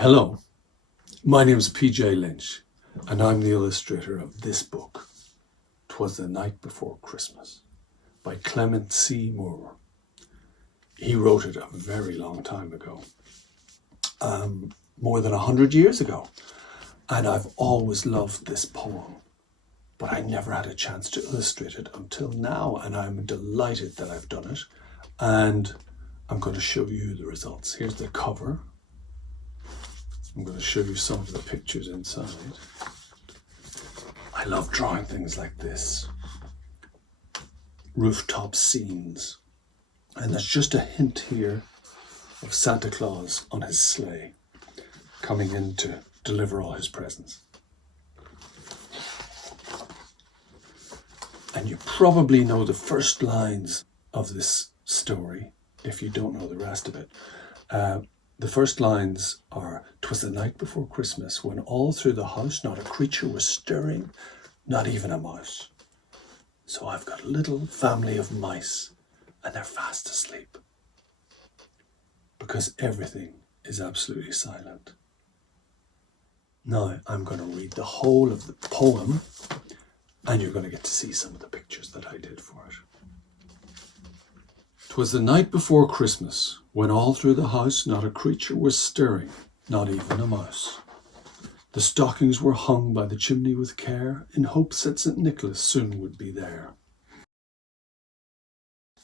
Hello, my name is PJ Lynch, and I'm the illustrator of this book, Twas the Night Before Christmas, by Clement C. He wrote it a very long time ago, more than 100 years ago, and I've always loved this poem, but I never had a chance to illustrate it until now, and I'm delighted that I've done it, and I'm going to show you the results. Here's the cover. I'm going to show you some of the pictures inside. I love drawing things like this. Rooftop scenes. And there's just a hint here of Santa Claus on his sleigh coming in to deliver all his presents. And you probably know the first lines of this story if you don't know the rest of it. The first lines are, "'Twas the night before Christmas, when all through the house not a creature was stirring, not even a mouse. So I've got a little family of mice, and they're fast asleep." Because everything is absolutely silent. Now I'm going to read the whole of the poem, and you're going to get to see some of the pictures that I did for it. "'Twas the night before Christmas, when all through the house not a creature was stirring, not even a mouse. The stockings were hung by the chimney with care, in hopes that St. Nicholas soon would be there.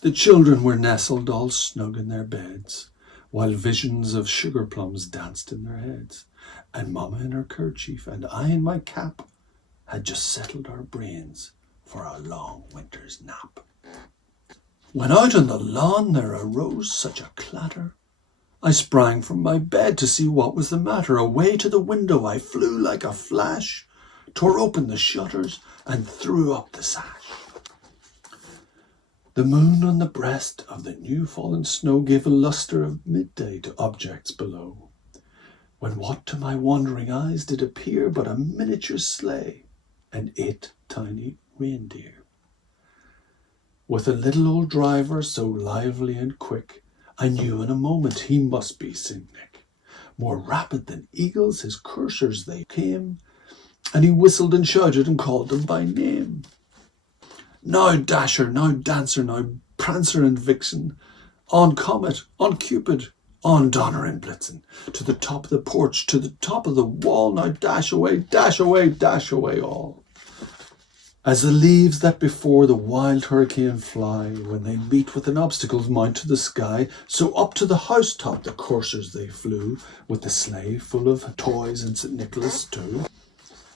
The children were nestled all snug in their beds, while visions of sugar plums danced in their heads, and Mamma in her kerchief and I in my cap had just settled our brains for a long winter's nap. When out on the lawn there arose such a clatter, I sprang from my bed to see what was the matter. Away to the window I flew like a flash, tore open the shutters and threw up the sash. The moon on the breast of the new fallen snow gave a lustre of midday to objects below, when what to my wondering eyes did appear but a miniature sleigh and 8 tiny reindeer. With a little old driver so lively and quick, I knew in a moment he must be St. Nick. More rapid than eagles his coursers they came, and he whistled and shouted and called them by name. Now Dasher, now Dancer, now Prancer and Vixen, on Comet, on Cupid, on Donner and Blitzen, to the top of the porch, to the top of the wall, now dash away, dash away, dash away all. As the leaves that before the wild hurricane fly, when they meet with an obstacle mount to the sky, so up to the housetop the coursers they flew, with the sleigh full of toys and St. Nicholas too.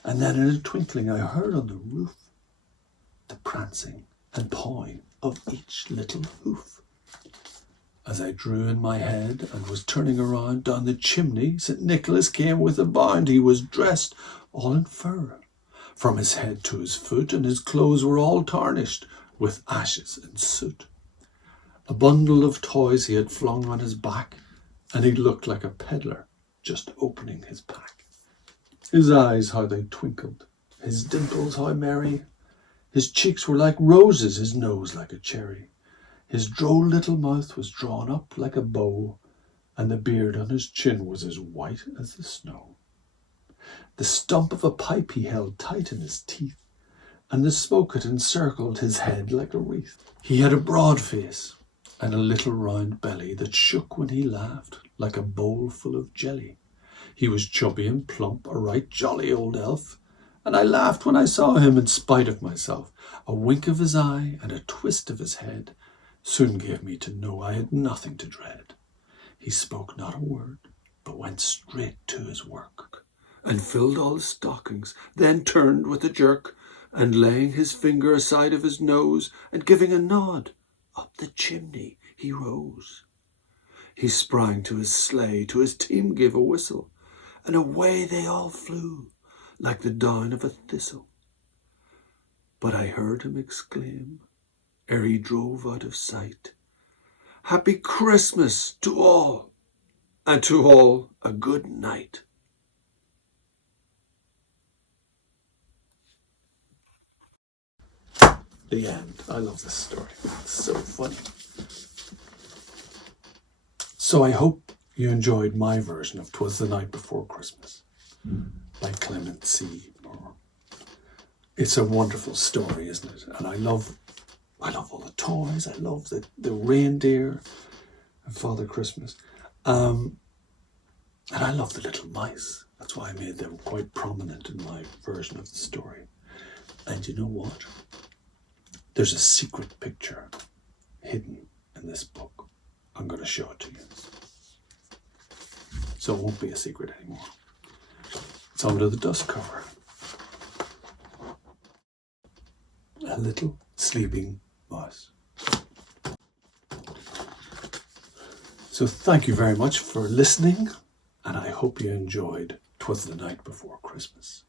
And then in a twinkling I heard on the roof the prancing and pawing of each little hoof. As I drew in my head and was turning around down the chimney, St. Nicholas came with a bound. He was dressed all in fur, from his head to his foot, and his clothes were all tarnished with ashes and soot. A bundle of toys he had flung on his back, and he looked like a peddler just opening his pack. His eyes, how they twinkled, his dimples, how merry. His cheeks were like roses, his nose like a cherry. His droll little mouth was drawn up like a bow, and the beard on his chin was as white as the snow. The stump of a pipe he held tight in his teeth, and the smoke had encircled his head like a wreath. He had a broad face and a little round belly that shook when he laughed like a bowl full of jelly. He was chubby and plump, a right jolly old elf, and I laughed when I saw him in spite of myself. A wink of his eye and a twist of his head soon gave me to know I had nothing to dread. He spoke not a word, but went straight to his work, and filled all the stockings, then turned with a jerk, and laying his finger aside of his nose, and giving a nod, up the chimney he rose. He sprang to his sleigh, to his team gave a whistle, and away they all flew, like the down of a thistle. But I heard him exclaim, ere he drove out of sight, "Happy Christmas to all, and to all a good night." The end. I love this story. It's so funny. So I hope you enjoyed my version of 'Twas the Night Before Christmas by Clement C. It's a wonderful story, isn't it? And I love all the toys. I love the reindeer and Father Christmas. And I love the little mice. That's why I made them quite prominent in my version of the story. And you know what? There's a secret picture hidden in this book. I'm going to show it to you. So it won't be a secret anymore. It's under the dust cover. A little sleeping mouse. So thank you very much for listening, and I hope you enjoyed 'Twas the Night Before Christmas.